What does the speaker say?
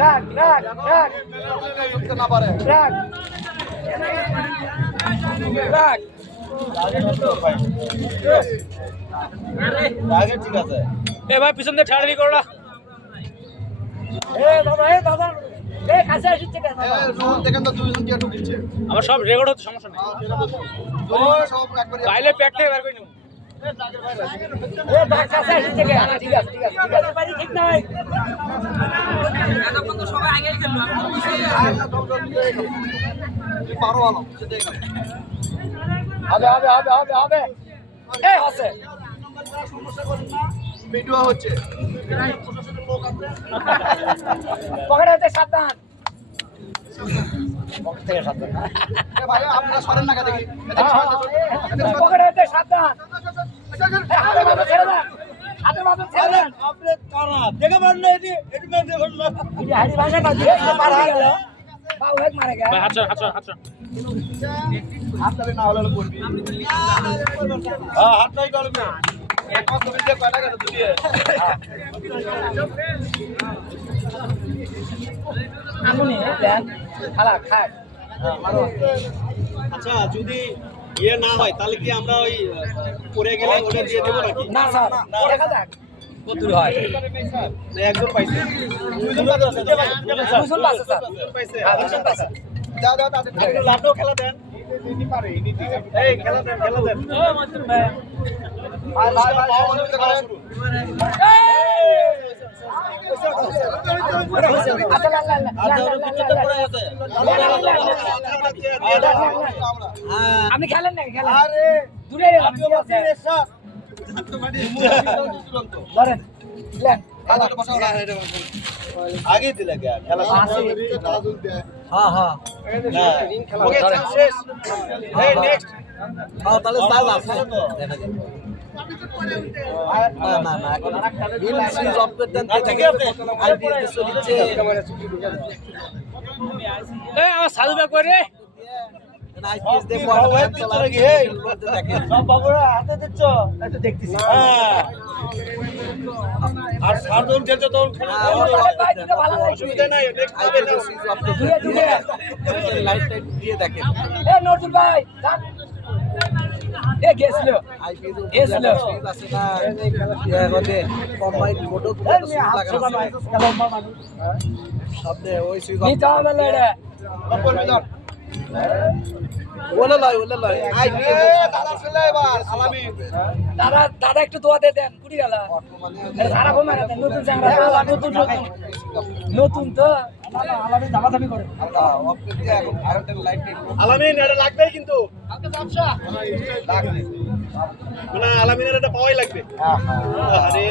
রাখ রাখ রাখ না পারে রাখ রাখ আগে ঠিক আছে এ ভাই পিছন দিয়ে ঠাড়ি করলা এ বাবা এ কাছে আসছে কেন রুল দেখেন তো দুইজন টিয়া ঢুকছে আমার সব রেকর্ড হচ্ছে সমস্যা নেই সব একবারে বাইলে প্যাক থেকে বের করে নেব এ বাবা কাছে আসছে কেন ঠিক আছে ঠিক আছে ঠিক আছে বাড়ি ঠিক নাই এতক্ষণ তো সবাই আগে খেললো পারো ভালো হবে এ আছে ভিডিও হচ্ছে পকেটে হতে সাবধান পকেট থেকে সাবধান এ ভাই আপনারা সরেন না দেখি পকেটে হতে সাবধান হাতে মাথা ছেড়ে দেন হাতে মাথা ছেড়ে দেন আপনি কারা দেখা পারেন না এটি মেন দেখুন না এই হাড়ি ভাঙা না দিয়ে পার হয়ে গেল বাবু এক মারা গেল ভাই হাত ছাড় আপনাদের না হলে করবি হ্যাঁ হাত নাই করবে এক মাস ধরে যে কয়টা গেছে দুলিয়ে আমুনি দেন খালা খায় আচ্ছা যদি ইয়ে না হয় তাহলে কি আমরা ওই পড়ে গেলে ওটা দিয়ে দেবো নাকি না স্যার দেখা যাক কত দূর হয় না একজন পাইছে দুইজন আছে দুজন পাচ্ছে স্যার পাইছে হ্যাঁ দুজন পাচ্ছে দাও দাও তাদের একটু লাড্ডু খেলা দেন এই খেলা দেন ভাই ভাই ভাই সহযোগিতা করা শুরু আচ্ছা লা লা লা আপনি খেলেন না খেলেন আরে দূরে ধরেন লেন আগে দিলে খেলা হ্যাঁ হ্যাঁ ওকে শেষ এই নেক্সট হ্যাঁ তাহলে সাল আছে না না বিল সুইচ অফ করে দেন ঠিক আছে আইপিএস দিয়ে দিচ্ছে এ আমার সাধু ব্যাগ করে আইপিএস দিয়ে দেখেন সব বাবুরা হাতে দিচ্ছ তাই তো দেখতেছি আর সারদৌল যেতে তখন অসুবিধা নাই নেক্সট হবে না সুইচ অফ করে দিয়ে লাইট টাইট দিয়ে দেখেন এ নজরুল ভাই যান এ গেছিল আইপিএস গেছিল সুইচ আছে না এখানে কম্বাইন মোটর লাগানো আছে সামনে ওই সুইচ কি চাও না লেড়ে নম্বর মিলার ওলে লয় আই দাদা চলে এবার আলামিন দাদা একটু দোয়া দিয়ে দেন কুড়ি গেল সারা কমে না নতুন চাংড়া নতুন তো আলামিন দামাদামি করে অফ করে দিয়ে এখন কারেন্টের লাইট আলামিন এটা লাগবেই কিন্তু লাগবে মানে আলামিনের এটা পাওয়াই লাগবে আরে